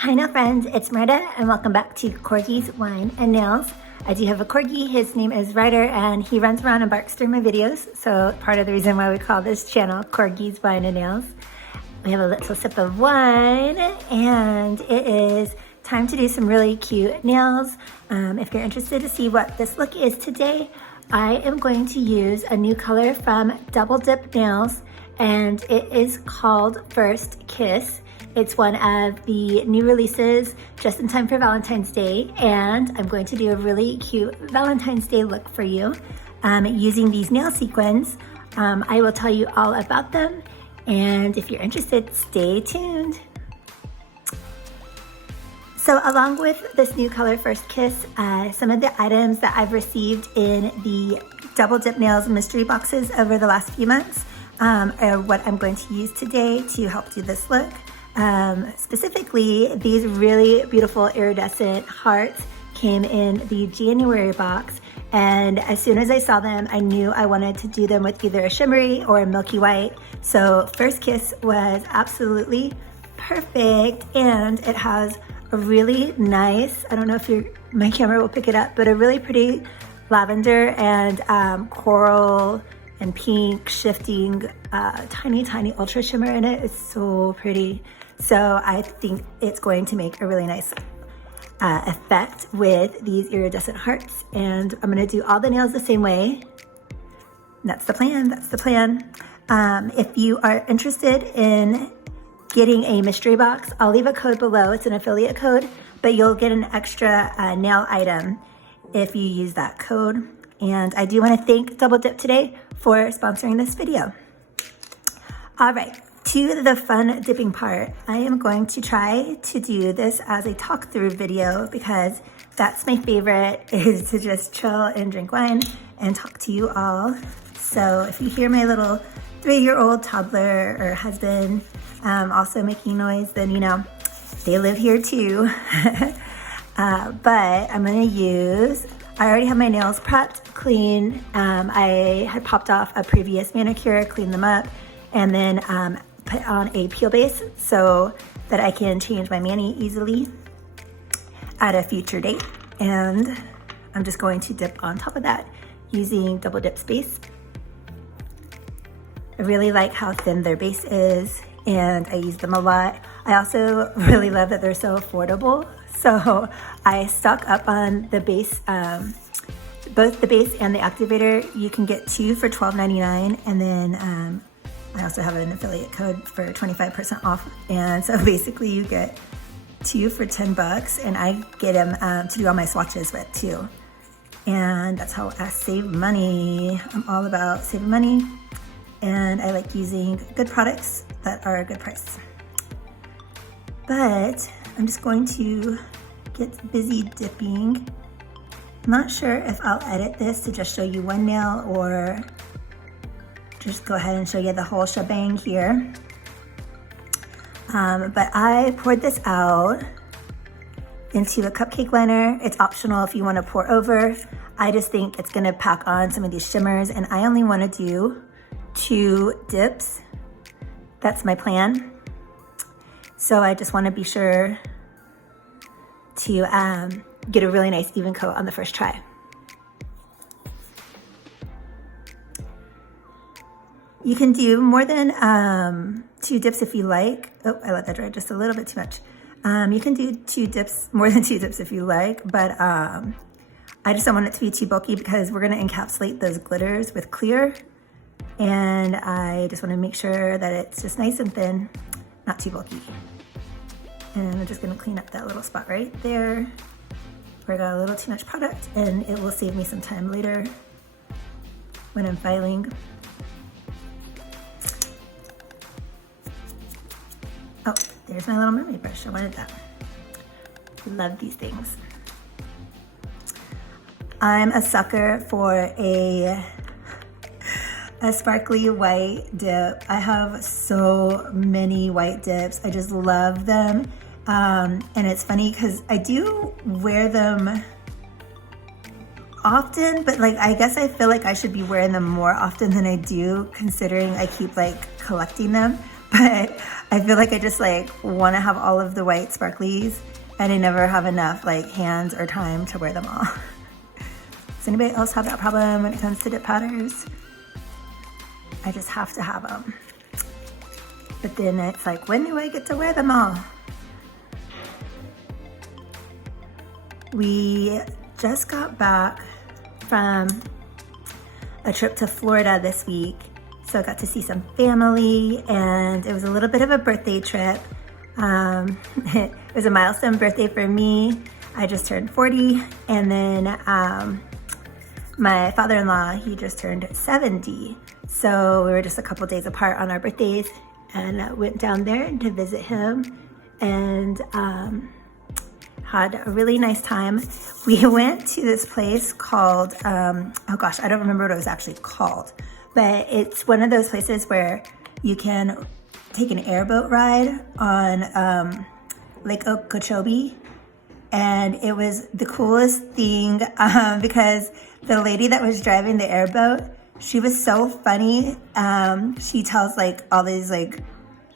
Hi nail friends, it's Marta and welcome back to Corgi's Wine and Nails. I do have a Corgi, his name is Ryder, and he runs around and barks through my videos, so part of the reason why we call this channel Corgi's Wine and Nails. We have a little sip of wine and it is time to do some really cute nails. If you're interested to see what this look is today, I am going to use a new color from Double Dip Nails and it is called First Kiss. It's one of the new releases just in time for Valentine's Day, and I'm going to do a really cute Valentine's Day look for you using these nail sequins. I will tell you all about them, and if you're interested, stay tuned. So along with this new color First Kiss, some of the items that I've received in the Double Dip Nails mystery boxes over the last few months are what I'm going to use today to help do this look. Specifically, these really beautiful iridescent hearts came in the January box, and as soon as I saw them, I knew I wanted to do them with either a shimmery or a milky white. So First Kiss was absolutely perfect, and it has a really nice, I don't know if my camera will pick it up, but a really pretty lavender and coral and pink shifting tiny ultra shimmer in it. It's so pretty. So I think it's going to make a really nice effect with these iridescent hearts. And I'm gonna do all the nails the same way. That's the plan, that's the plan. If you are interested in getting a mystery box, I'll leave a code below. It's an affiliate code, but you'll get an extra nail item if you use that code. And I do wanna thank Double Dip today for sponsoring this video. All right. To the fun dipping part, I am going to try to do this as a talk through video because that's my favorite, is to just chill and drink wine and talk to you all. So if you hear my little 3-year-old toddler or husband also making noise, then you know, they live here too. But I'm gonna I already have my nails prepped, clean. I had popped off a previous manicure, cleaned them up, and then put on a peel base so that I can change my mani easily at a future date. And I'm just going to dip on top of that using Double Dip's base. I really like how thin their base is and I use them a lot. I also really love that they're so affordable. So I stock up on the base, both the base and the activator. You can get 2 for $12.99, and then I also have an affiliate code for 25% off. And so basically you get 2 for 10 bucks, and I get them to do all my swatches with too. And that's how I save money. I'm all about saving money, and I like using good products that are a good price. But I'm just going to get busy dipping. I'm not sure if I'll edit this to just show you one nail or just go ahead and show you the whole shebang here. But I poured this out into a cupcake liner. It's optional if you want to pour over. I just think it's gonna pack on some of these shimmers, and I only want to do 2 dips. That's my plan. So I just want to be sure to get a really nice even coat on the first try. You can do more than 2 dips if you like. Oh, I let that dry just a little bit too much. You can do 2 dips, more than 2 dips if you like, but I just don't want it to be too bulky because we're gonna encapsulate those glitters with clear. And I just wanna make sure that it's just nice and thin, not too bulky. And I'm just gonna clean up that little spot right there where I got a little too much product, and it will save me some time later when I'm filing. Oh, there's my little mermaid brush. I wanted that. Love these things. I'm a sucker for a sparkly white dip. I have so many white dips. I just love them. And it's funny because I do wear them often, but like, I guess I feel like I should be wearing them more often than I do, considering I keep like collecting them. but I feel like I just like want to have all of the white sparklies, and I never have enough like hands or time to wear them all. Does anybody else have that problem when it comes to dip powders? I just have to have them. But then it's like, when do I get to wear them all? We just got back from a trip to Florida this week. So I got to see some family, and it was a little bit of a birthday trip. It was a milestone birthday for me. I just turned 40, and then my father-in-law, he just turned 70. So we were just a couple days apart on our birthdays, and went down there to visit him, and had a really nice time. We went to this place called, oh gosh, I don't remember what it was actually called, but it's one of those places where you can take an airboat ride on Lake Okeechobee. And it was the coolest thing because the lady that was driving the airboat, she was so funny. She tells like all these like,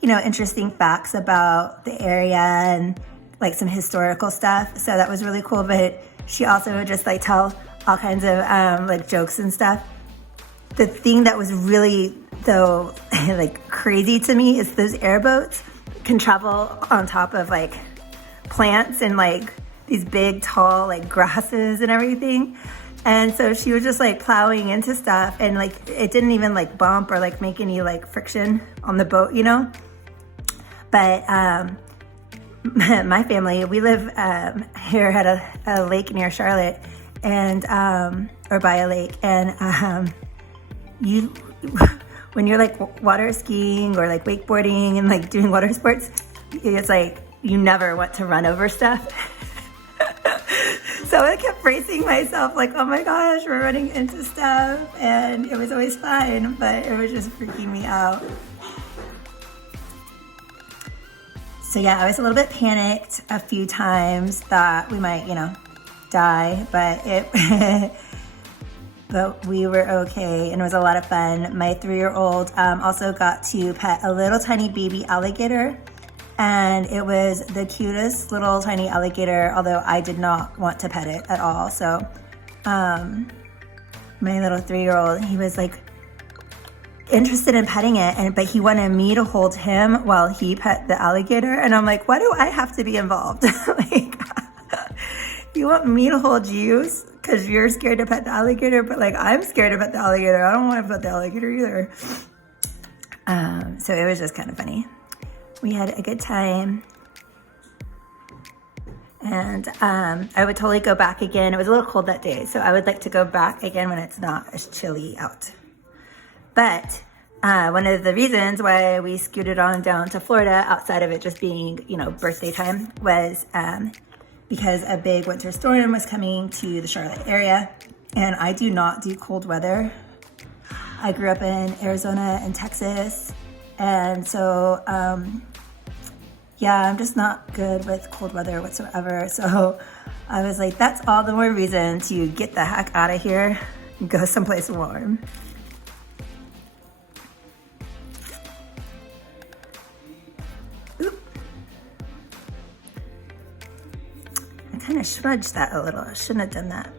you know, interesting facts about the area and like some historical stuff. So that was really cool. But she also would just like tell all kinds of like jokes and stuff. The thing that was really though like crazy to me is those airboats can travel on top of like plants and like these big tall like grasses and everything. And so she was just like plowing into stuff, and like it didn't even like bump or like make any like friction on the boat, you know. But my family, we live here at a lake near Charlotte, and or by a lake, and you when you're like water skiing or like wakeboarding and like doing water sports, it's like you never want to run over stuff. So I kept bracing myself like, oh my gosh, we're running into stuff, and it was always fine, but it was just freaking me out. So yeah, I was a little bit panicked a few times that we might, you know, die, but but we were okay, and it was a lot of fun. My 3-year-old also got to pet a little tiny baby alligator, and it was the cutest little tiny alligator, although I did not want to pet it at all. So my little 3-year-old, he was like interested in petting it, but he wanted me to hold him while he pet the alligator. And I'm like, why do I have to be involved? Like, you want me to hold you because you're scared to pet the alligator, but like I'm scared to pet the alligator. I don't want to pet the alligator either. So it was just kind of funny. We had a good time, and I would totally go back again. It was a little cold that day, so I would like to go back again when it's not as chilly out. But one of the reasons why we scooted on down to Florida, outside of it just being, you know, birthday time, was because a big winter storm was coming to the Charlotte area, and I do not do cold weather. I grew up in Arizona and Texas, and so yeah, I'm just not good with cold weather whatsoever. So I was like, that's all the more reason to get the heck out of here and go someplace warm. Oop. I kind of smudged that a little. I shouldn't have done that.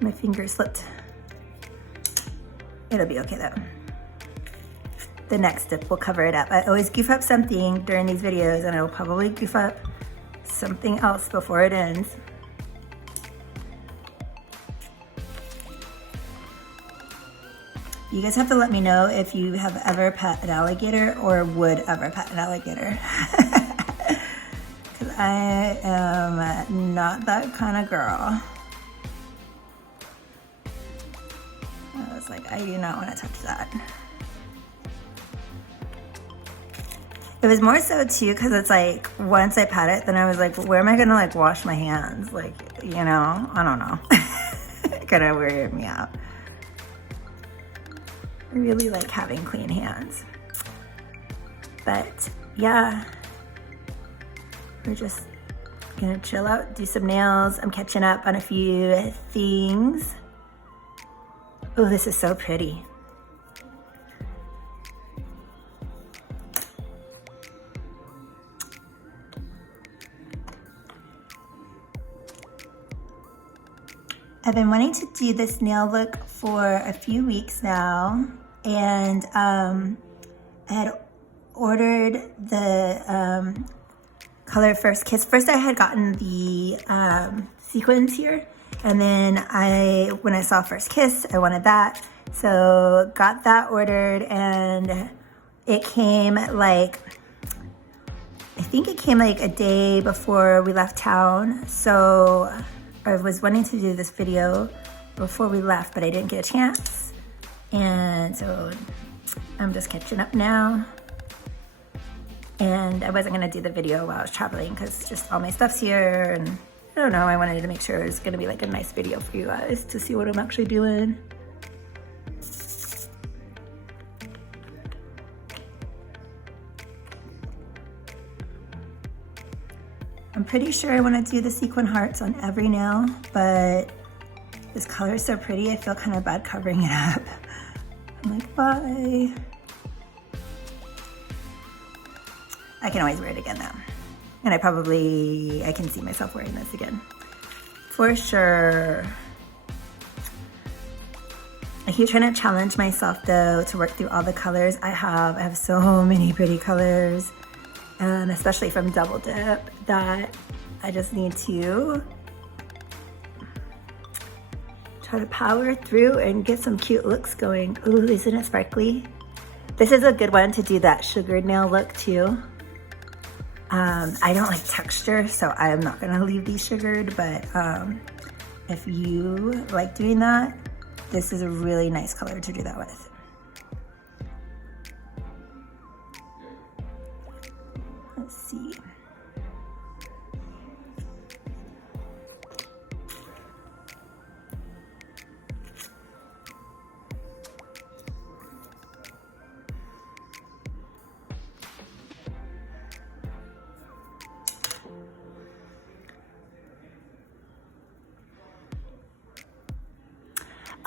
My finger slipped. It'll be okay though. The next dip will cover it up. I always goof up something during these videos, and I will probably goof up something else before it ends. You guys have to let me know if you have ever pet an alligator or would ever pet an alligator. Because I am not that kind of girl. I was like, I do not want to touch that. It was more so too because it's like once I pat it, then I was like, where am I gonna like wash my hands? Like, you know, I don't know. It kind of weirded me out. I really like having clean hands. But yeah, we're just gonna chill out, do some nails. I'm catching up on a few things. Oh, this is so pretty. I've been wanting to do this nail look for a few weeks now, and I had ordered the color First Kiss. First I had gotten the sequins here, and then when I saw First Kiss, I wanted that. So got that ordered, and it came like, I think it came like a day before we left town. So I was wanting to do this video before we left, but I didn't get a chance. And so I'm just catching up now. And I wasn't gonna do the video while I was traveling because just all my stuff's here, and I don't know, I wanted to make sure it was gonna be like a nice video for you guys to see what I'm actually doing. I'm pretty sure I want to do the sequin hearts on every nail, but this color is so pretty, I feel kind of bad covering it up. I'm like, bye. I can always wear it again though. And I can see myself wearing this again. For sure. I keep trying to challenge myself though to work through all the colors I have. I have so many pretty colors. Especially from Double Dip, that I just need to try to power through and get some cute looks going. Ooh, isn't it sparkly? This is a good one to do that sugared nail look too. I don't like texture, so I am not gonna leave these sugared, but if you like doing that, this is a really nice color to do that with. Let's see.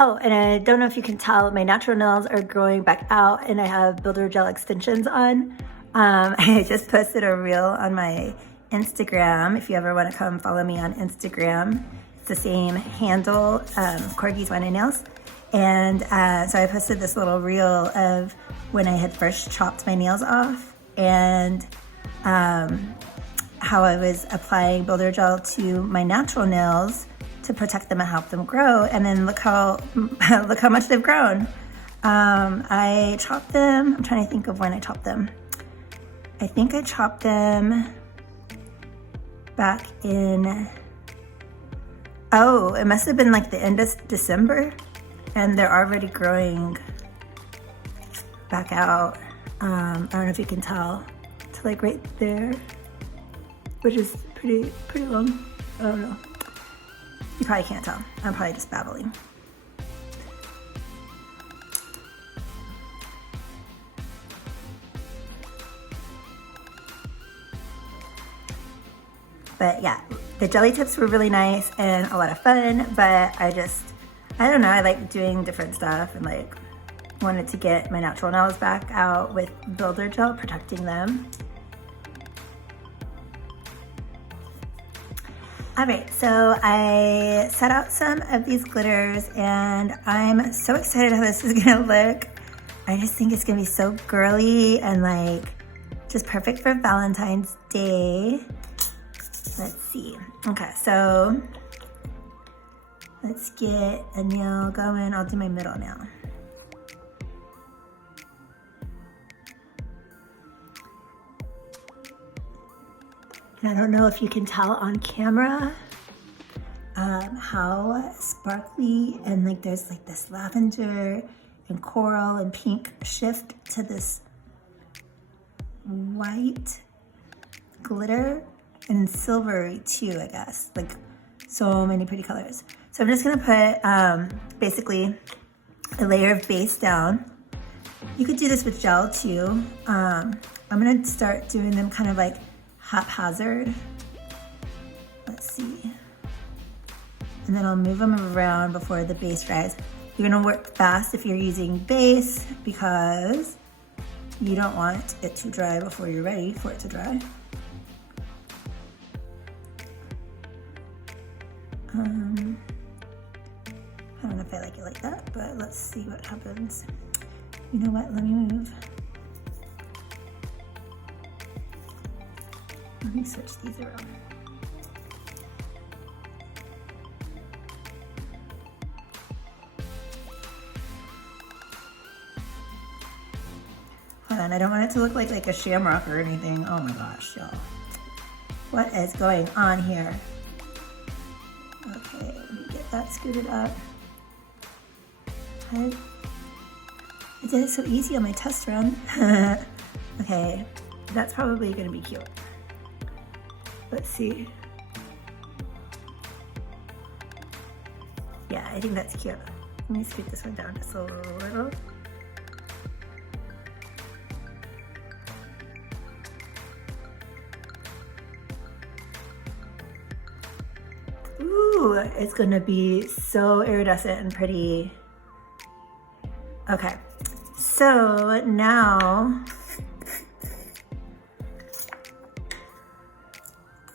Oh, and I don't know if you can tell, my natural nails are growing back out, and I have builder gel extensions on. I just posted a reel on my Instagram. If you ever want to come follow me on Instagram, it's the same handle, Corgi's Wine and Nails. And so I posted this little reel of when I had first chopped my nails off, and how I was applying builder gel to my natural nails to protect them and help them grow. And then look how much they've grown. I chopped them. I'm trying to think of when I chopped them. I think I chopped them back in, oh, it must have been like the end of December, and they're already growing back out. I don't know if you can tell, to like right there, which is pretty long. I don't know. You probably can't tell. I'm probably just babbling. But yeah, the jelly tips were really nice and a lot of fun, but I don't know, I like doing different stuff, and like wanted to get my natural nails back out with builder gel, protecting them. All right, so I set out some of these glitters, and I'm so excited how this is gonna look. I just think it's gonna be so girly and like just perfect for Valentine's Day. Let's see. Okay, so let's get a nail going. I'll do my middle nail. And I don't know if you can tell on camera how sparkly, and like there's like this lavender and coral and pink shift to this white glitter. And silvery too, I guess. Like so many pretty colors. So I'm just gonna put basically a layer of base down. You could do this with gel too. I'm gonna start doing them kind of like haphazard. Let's see. And then I'll move them around before the base dries. You're gonna work fast if you're using base because you don't want it to dry before you're ready for it to dry. I don't know if I like it like that, but let's see what happens. You know what, let me move. Let me switch these around. Hold on, I don't want it to look like a shamrock or anything. Oh my gosh, y'all. What is going on here? Okay, let me get that scooted up. I did it so easy on my test run. Okay, that's probably gonna be cute. Let's see. Yeah, I think that's cute. Let me scoot this one down just a little. Ooh, it's gonna be so iridescent and pretty. Okay, so now,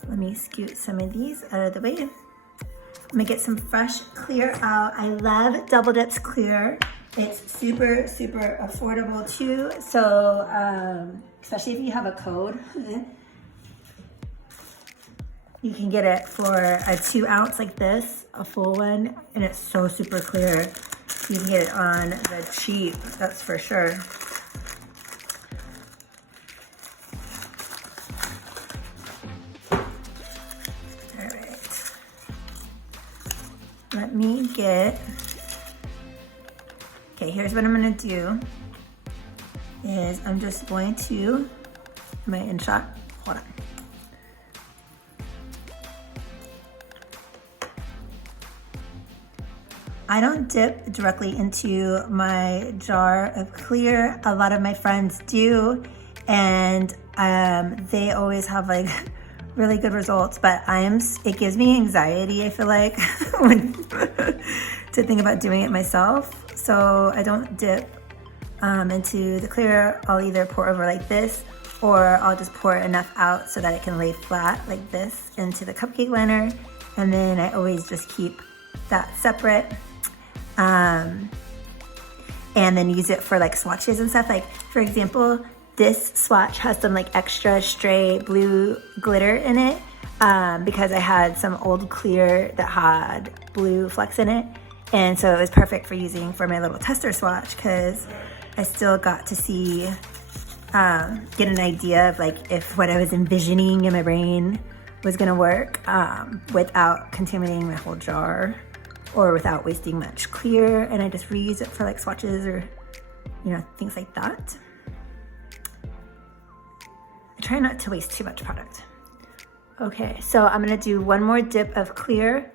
let me scoot some of these out of the way. I'm gonna get some fresh clear out. I love Double Dip's clear. It's super, super affordable too. So, especially if you have a code, you can get it for a 2 ounce like this, a full one, and it's so super clear. You can get it on the cheap, that's for sure. All right. Let me get, okay, here's what I'm gonna do, is I'm just going to, am I in shot? Hold on. I don't dip directly into my jar of clear. A lot of my friends do, and they always have like really good results, but it gives me anxiety, I feel like, to think about doing it myself. So I don't dip into the clear. I'll either pour over like this, or I'll just pour enough out so that it can lay flat like this into the cupcake liner. And then I always just keep that separate. And then use it for like swatches and stuff. Like, for example, this swatch has some like extra stray blue glitter in it, because I had some old clear that had blue flecks in it. And so it was perfect for using for my little tester swatch, because I still got to see, get an idea of like if what I was envisioning in my brain was gonna work, without contaminating my whole jar, or without wasting much clear. And I just reuse it for like swatches or, you know, things like that. I try not to waste too much product. Okay, so I'm gonna do one more dip of clear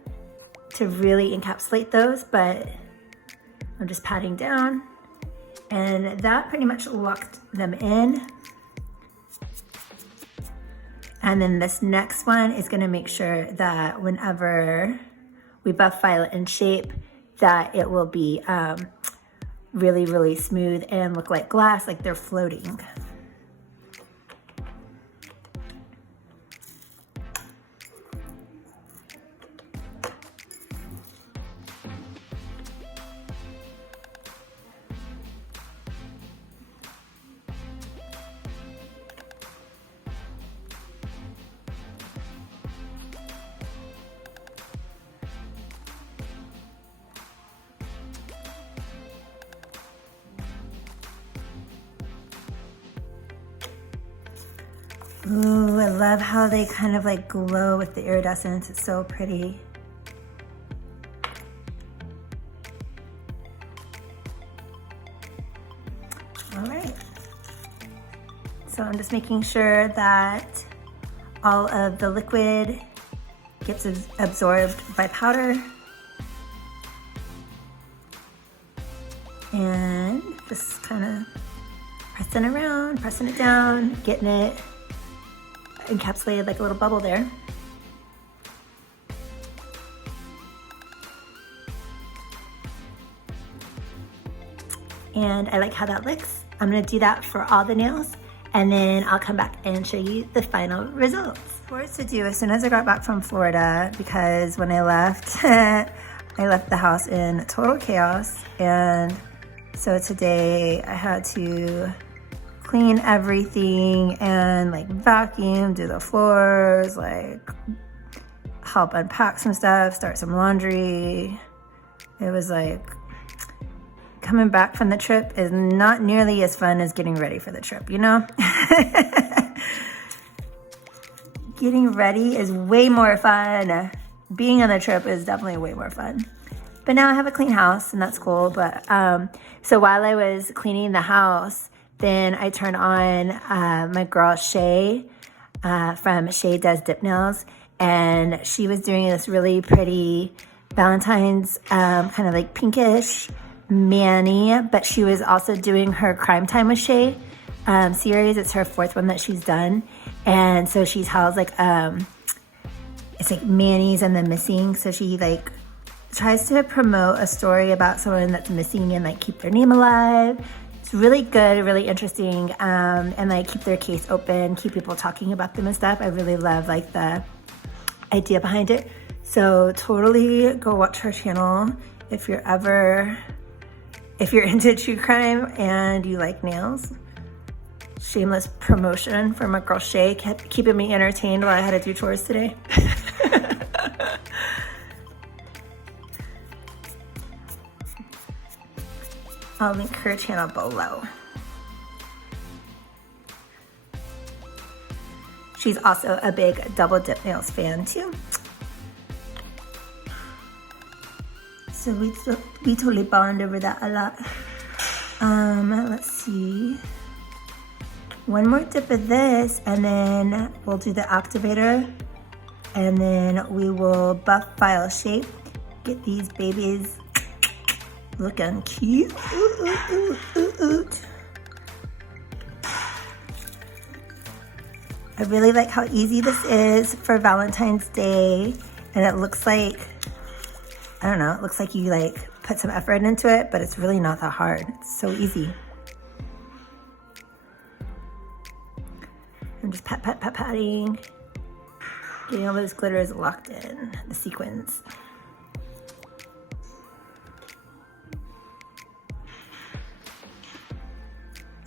to really encapsulate those, but I'm just patting down, and that pretty much locked them in. And then this next one is gonna make sure that whenever we buff, violet, and shape, that it will be really, really smooth and look like glass, like they're floating. Ooh, I love how they kind of like glow with the iridescence. It's so pretty. All right. So I'm just making sure that all of the liquid gets absorbed by powder. And just kind of pressing around, pressing it down, getting it encapsulated like a little bubble there. And I like how that looks. I'm gonna do that for all the nails, and then I'll come back and show you the final results. Words to do as soon as I got back from Florida, because when I left, I left the house in total chaos, and so today I had to clean everything and like vacuum, do the floors, like help unpack some stuff, start some laundry. It was like, coming back from the trip is not nearly as fun as getting ready for the trip, you know? Getting ready is way more fun. Being on the trip is definitely way more fun. But now I have a clean house, and that's cool. But so while I was cleaning the house, then I turned on my girl Shay from Shay Does Dip Nails, and she was doing this really pretty Valentine's kind of like pinkish mani, but she was also doing her Crime Time with Shay series. It's her 4th one that she's done, and so she tells like it's like manis and the missing. So she like tries to promote a story about someone that's missing and like keep their name alive. It's really good, really interesting, and like keep their case open, keep people talking about them and stuff. I really love like the idea behind it. So totally go watch her channel if you're into true crime and you like nails. Shameless promotion for my girl Shay, kept keeping me entertained while I had to do chores today. I'll link her channel below. She's also a big Double Dip Nails fan too. So we totally bond over that a lot. Let's see. One more dip of this, and then we'll do the activator, and then we will buff file shape. Get these babies looking cute. I really like how easy this is for Valentine's Day, and it looks like, I don't know, it looks like you like put some effort into it, but it's really not that hard. It's so easy. I'm just patting, getting all those glitters locked in, the sequins.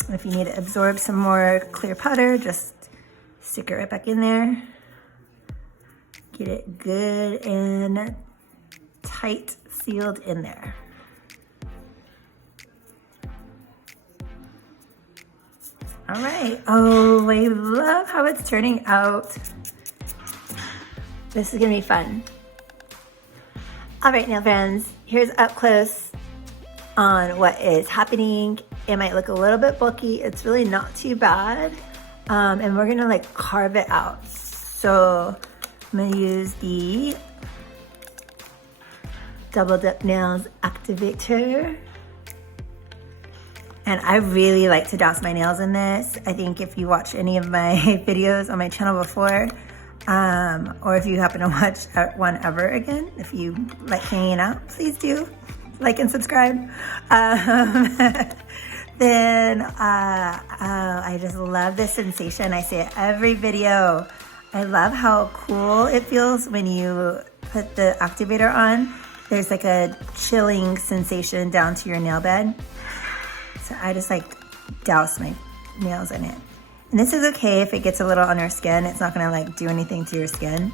If you need to absorb some more clear powder, just stick it right back in there. Get it good and tight sealed in there. All right. Oh, I love how it's turning out. This is gonna be fun. All right, nail friends, here's up close on what is happening. It might look a little bit bulky. It's really not too bad. And we're gonna like carve it out. So I'm gonna use the Double Dip Nails Activator. And I really like to douse my nails in this. I think if you watch any of my videos on my channel before, or if you happen to watch one ever again, if you like hanging out, please do like and subscribe. Then I just love this sensation. I say it every video. I love how cool it feels when you put the activator on. There's like a chilling sensation down to your nail bed. So I just like douse my nails in it. And this is okay if it gets a little on your skin. It's not gonna like do anything to your skin.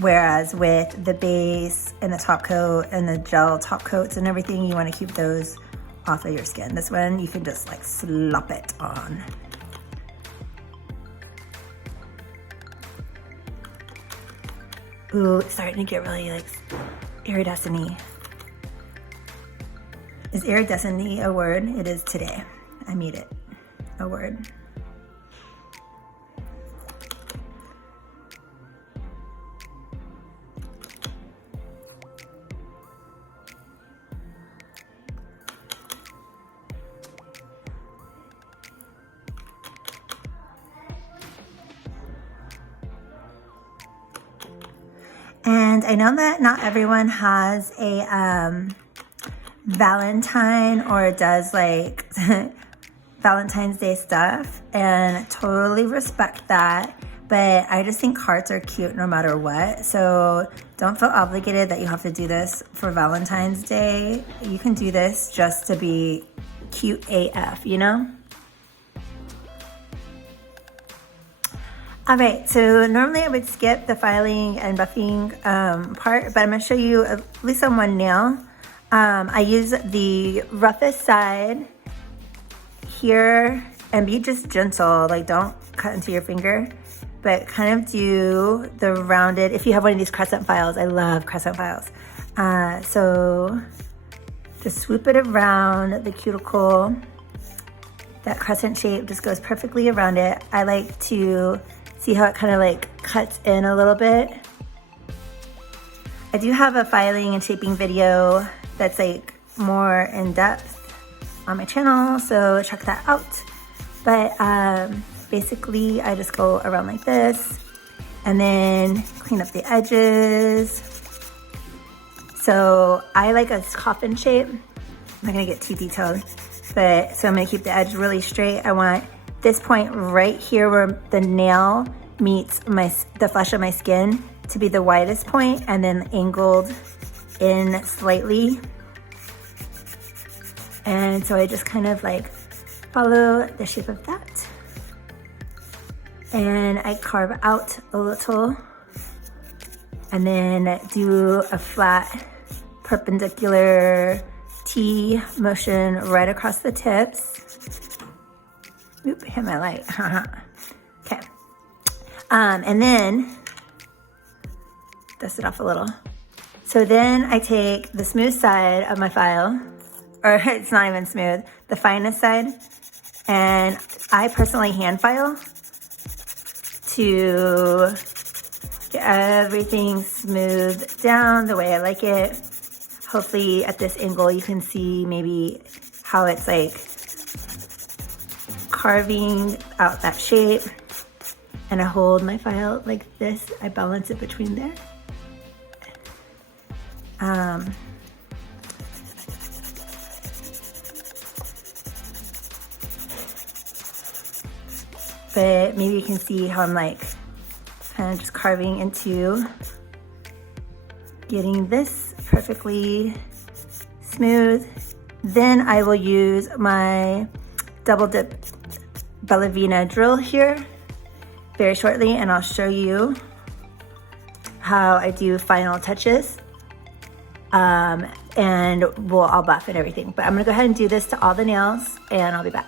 Whereas with the base and the top coat and the gel top coats and everything, you wanna keep those off of your skin. This one, you can just like slop it on. Ooh, it's starting to get really like iridescent-y. Is iridescent-y a word? It is today. I made it a word. And I know that not everyone has a Valentine or does like Valentine's Day stuff, and totally respect that. but I just think hearts are cute no matter what. So don't feel obligated that you have to do this for Valentine's Day. You can do this just to be cute AF, you know? All right, so normally I would skip the filing and buffing part, but I'm gonna show you at least on one nail. I use the roughest side here, and be just gentle, like don't cut into your finger, but kind of do the rounded, if you have one of these crescent files, I love crescent files. So just swoop it around the cuticle. That crescent shape just goes perfectly around it. I like to see how it kind of like cuts in a little bit. I do have a filing and shaping video that's like more in depth on my channel, so check that out. But basically I just go around like this and then clean up the edges. So I like a coffin shape. I'm not gonna get too detailed, but so I'm gonna keep the edge really straight. I want this point right here where the nail meets the flesh of my skin to be the widest point, and then angled in slightly. And so I just kind of like follow the shape of that. And I carve out a little and then do a flat perpendicular T motion right across the tips. Oop, hit my light. Okay. And then dust it off a little. So then I take the smooth side of my file, or it's not even smooth, the finest side, and I personally hand file to get everything smoothed down the way I like it. Hopefully at this angle you can see maybe how it's like carving out that shape. And I hold my file like this. I balance it between there. But maybe you can see how I'm like kind of just carving into getting this perfectly smooth. Then I will use my double dip Bellavena drill here very shortly, and I'll show you how I do final touches. And I'll buff and everything. But I'm gonna go ahead and do this to all the nails, and I'll be back.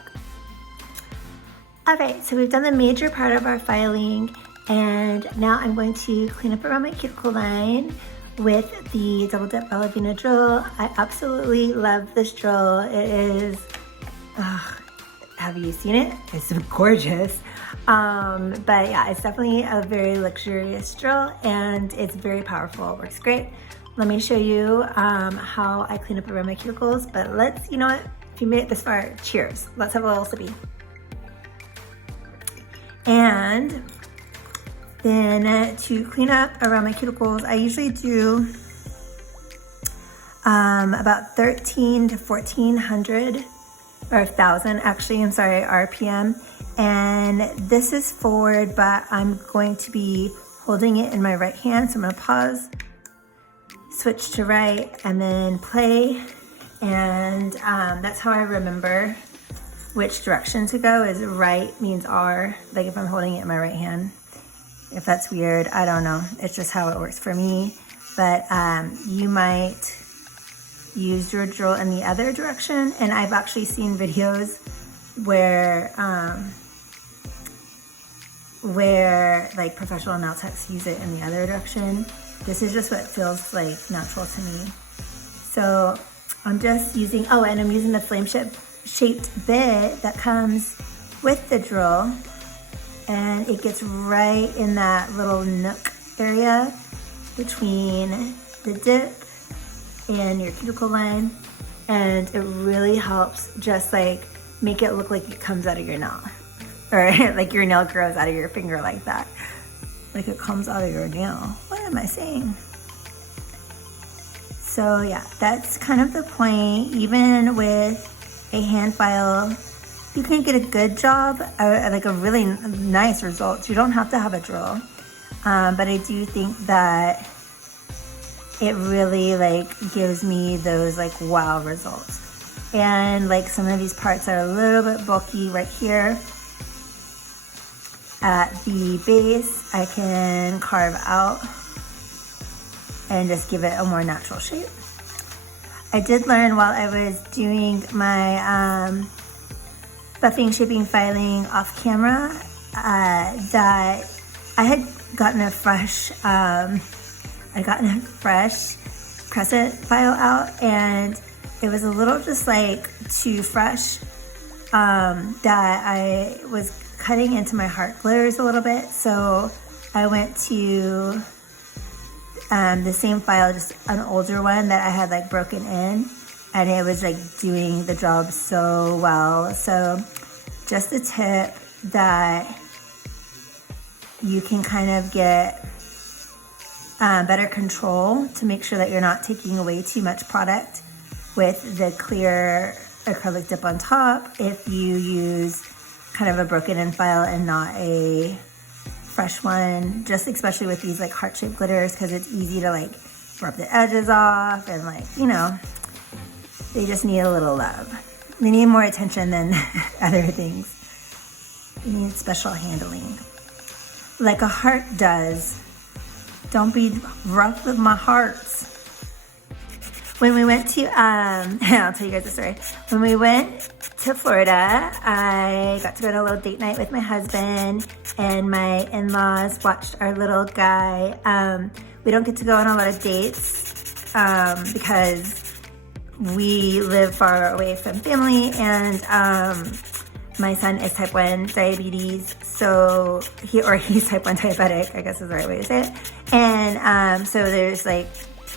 All right, so we've done the major part of our filing, and now I'm going to clean up around my cuticle line with the double dip Bellavena drill. I absolutely love this drill. It is, have you seen it? It's gorgeous. But yeah, it's definitely a very luxurious drill, and it's very powerful. It works great. Let me show you how I clean up around my cuticles. But let's, you know what? If you made it this far, cheers. Let's have a little sippy. And then to clean up around my cuticles, I usually do about 13 to 1400 or 1,000 actually, I'm sorry, RPM. And this is forward, but I'm going to be holding it in my right hand. So I'm gonna pause, switch to right, and then play. And that's how I remember which direction to go, is right means R, like if I'm holding it in my right hand. If that's weird, I don't know. It's just how it works for me. But you might use your drill in the other direction. And I've actually seen videos where like professional nail techs use it in the other direction. This is just what feels like natural to me. So I'm just using, oh, and I'm using the flame shaped bit that comes with the drill, and it gets right in that little nook area between the dip and your cuticle line, and it really helps just like make it look like it comes out of your nail, or like your nail grows out of your finger like that, like it comes out of your nail. What am I saying? So yeah, that's kind of the point. Even with a hand file you can get a good job, like a really nice result. You don't have to have a drill, but I do think that it really like gives me those like wow results. And like some of these parts are a little bit bulky right here. At the base, I can carve out and just give it a more natural shape. I did learn while I was doing my buffing, shaping, filing off camera that I had gotten a fresh crescent file out, and it was a little just like too fresh, that I was cutting into my heart glitters a little bit. So I went to the same file, just an older one that I had like broken in, and it was like doing the job so well. So just a tip that you can kind of get better control to make sure that you're not taking away too much product with the clear acrylic dip on top if you use kind of a broken in file and not a fresh one, just especially with these like heart-shaped glitters, because it's easy to like rub the edges off, and like, you know, they just need a little love. They need more attention than other things. They need special handling, like a heart does. Don't be rough with my hearts. When we went to, I'll tell you guys a story. When we went to Florida, I got to go on a little date night with my husband, and my in-laws watched our little guy. We don't get to go on a lot of dates because we live far away from family, and my son is type 1 diabetes, so he's type 1 diabetic, I guess is the right way to say it. And so there's like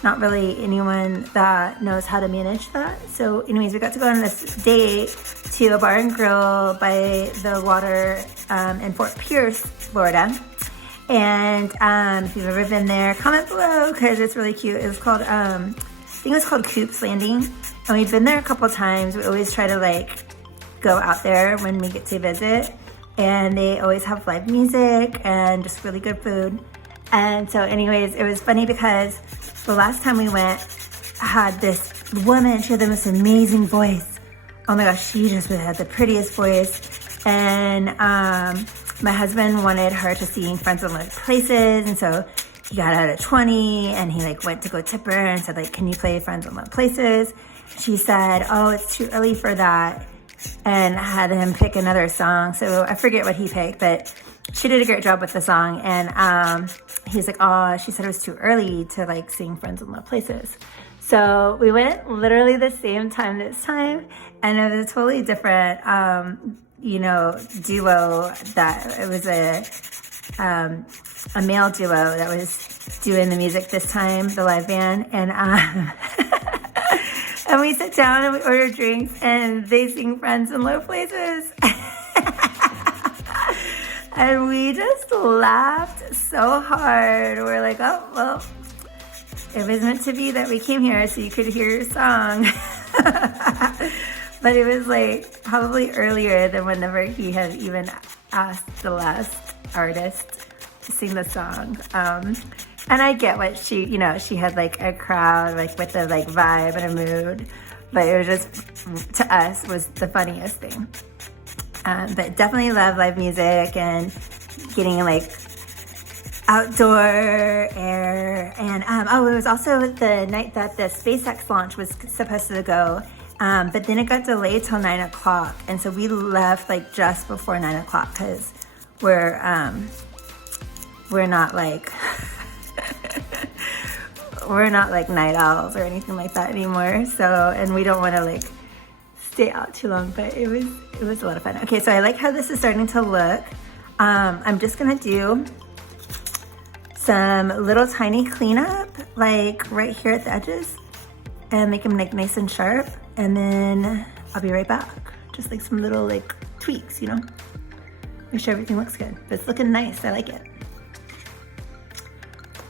not really anyone that knows how to manage that. So anyways, we got to go on this date to a bar and grill by the water in Fort Pierce, Florida. And if you've ever been there, comment below because it's really cute. It was called, I think it was called Coop's Landing. And we've been there a couple times. We always try to like go out there when we get to visit. And they always have live music and just really good food. And so anyways, it was funny because the last time we went, I had this woman, she had the most amazing voice. Oh my gosh, she just had the prettiest voice. And my husband wanted her to sing Friends in Low Places, and so he got out of 20 and he like went to go tip her and said like, can you play Friends in Low Places? She said, oh, it's too early for that, and had him pick another song. So I forget what he picked, but she did a great job with the song. And he's like, oh, she said it was too early to like sing Friends in Low Places. So we went literally the same time this time, and it was a totally different, you know, duo. That it was a male duo that was doing the music this time, the live band, and and we sit down and we order drinks, and they sing Friends in Low Places. And we just laughed so hard. We're like, oh, well, it was meant to be that we came here so you could hear your song. But it was like probably earlier than whenever he had even asked the last artist to sing the song. And I get what she, you know, she had like a crowd like with a like vibe and a mood, but it was just, to us, was the funniest thing. But definitely love live music and getting like outdoor air. And oh, it was also the night that the SpaceX launch was supposed to go, but then it got delayed till 9 o'clock, and so we left like just before 9 o'clock because we're not like we're not like night owls or anything like that anymore. So, and we don't want to like stay out too long, but it was a lot of fun. Okay, so I like how this is starting to look. I'm just gonna do some little tiny cleanup like right here at the edges and make them like nice and sharp, and then I'll be right back. Just like some little like tweaks, you know, make sure everything looks good. But it's looking nice, I like it.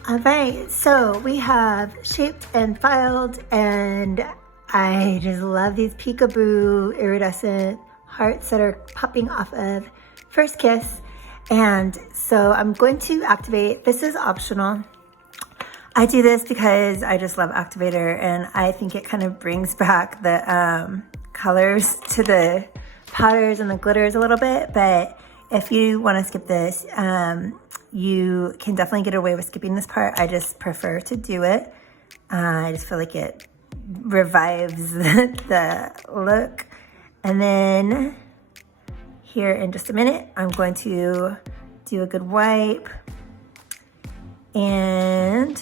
All right, so we have shaped and filed, and I just love these peekaboo iridescent hearts that are popping off of First Kiss. And so I'm going to activate. This is optional. I do this because I just love activator, and I think it kind of brings back the colors to the powders and the glitters a little bit. But if you want to skip this, you can definitely get away with skipping this part. I just prefer to do it. I just feel like it revives the look. And then here in just a minute, I'm going to do a good wipe. And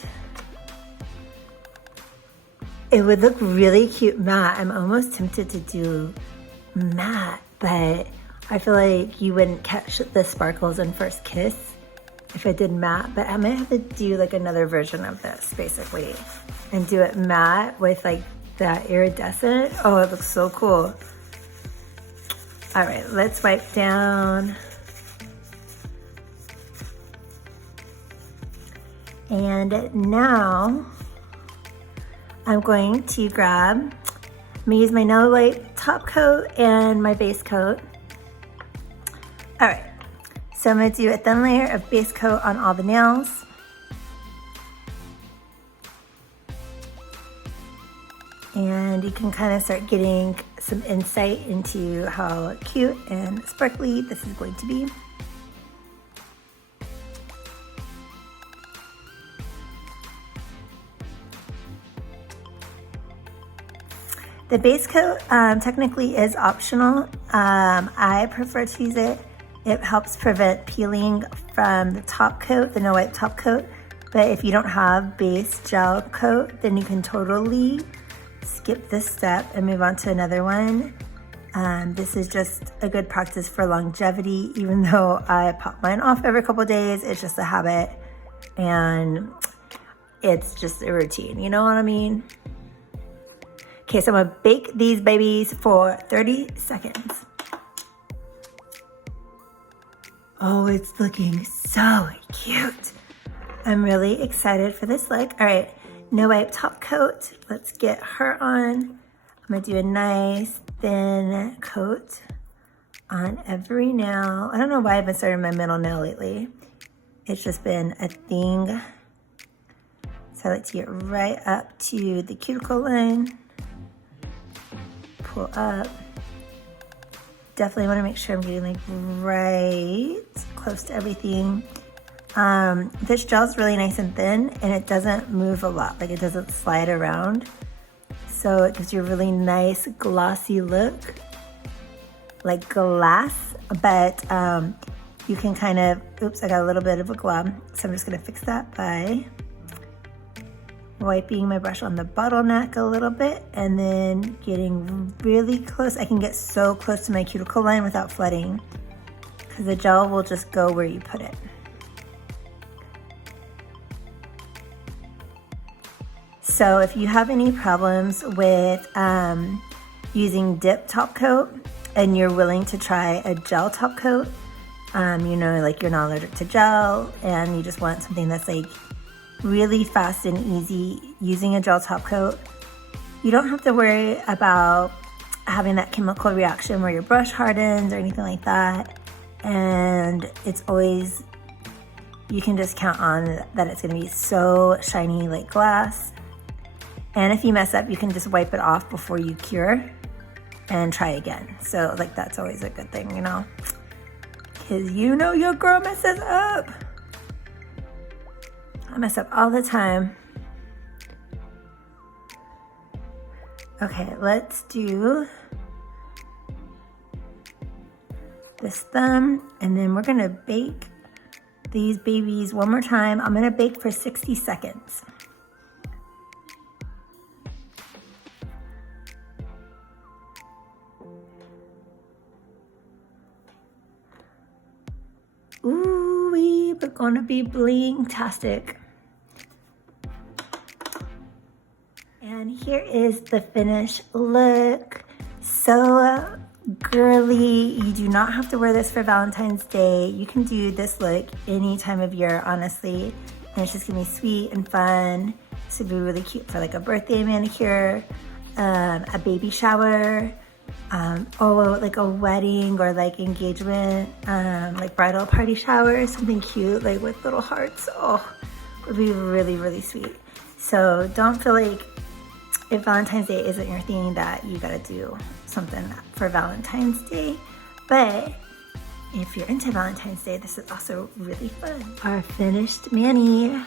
it would look really cute matte. I'm almost tempted to do matte, but I feel like you wouldn't catch the sparkles in First Kiss if I did matte. But I might have to do like another version of this basically and do it matte with like that iridescent. Oh, it looks so cool. All right, let's wipe down. And now I'm going to use my nail wipe top coat and my base coat. All right, so I'm gonna do a thin layer of base coat on all the nails. And you can kind of start getting some insight into how cute and sparkly this is going to be. The base coat technically is optional. I prefer to use it. It helps prevent peeling from the top coat, the no wipe top coat. But if you don't have base gel coat, then you can totally skip this step and move on to another one. This is just a good practice for longevity. Even though I pop mine off every couple days, it's just a habit and it's just a routine, you know what I mean? Okay, so I'm gonna bake these babies for 30 seconds. Oh, it's looking so cute. I'm really excited for this look. All right, no wipe top coat. Let's get her on. I'm gonna do a nice thin coat on every nail. I don't know why I've been starting my middle nail lately. It's just been a thing. So I like to get right up to the cuticle line. Pull up. Definitely want to make sure I'm getting like right close to everything. This gel is really nice and thin, and it doesn't move a lot. Like it doesn't slide around, so it gives you a really nice glossy look, like glass. But you can kind of, oops, I got a little bit of a glub, so I'm just gonna fix that by wiping my brush on the bottleneck a little bit and then getting really close. I can get so close to my cuticle line without flooding because the gel will just go where you put it. So if you have any problems with using dip top coat and you're willing to try a gel top coat, you know, like you're not allergic to gel and you just want something that's like really fast and easy using a gel top coat, you don't have to worry about having that chemical reaction where your brush hardens or anything like that. And it's always, you can just count on that it's gonna be so shiny like glass. And if you mess up, you can just wipe it off before you cure and try again. So like that's always a good thing, you know, because you know your girl messes up. I mess up all the time. Okay, let's do this thumb, and then we're gonna bake these babies one more time. I'm gonna bake for 60 seconds. Ooh, we're gonna be bling-tastic. And here is the finished look. So girly. You do not have to wear this for Valentine's Day. You can do this look any time of year, honestly. And it's just gonna be sweet and fun. This would be really cute for like a birthday manicure, a baby shower, or like a wedding or like engagement, like bridal party shower, something cute, like with little hearts. Oh, would be really, really sweet. So don't feel like if Valentine's Day isn't your thing that you gotta do something for Valentine's Day. But if you're into Valentine's Day, this is also really fun. Our finished mani.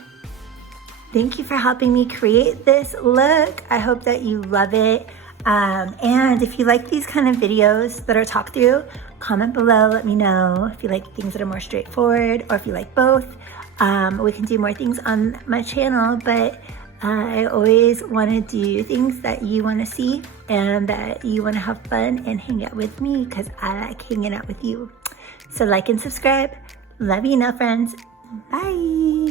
Thank you for helping me create this look. I hope that you love it. And if you like these kind of videos that are talk through, comment below, let me know if you like things that are more straightforward or if you like both. We can do more things on my channel, but I always want to do things that you want to see and that you want to have fun and hang out with me because I like hanging out with you. So like and subscribe. Love you now, friends. Bye.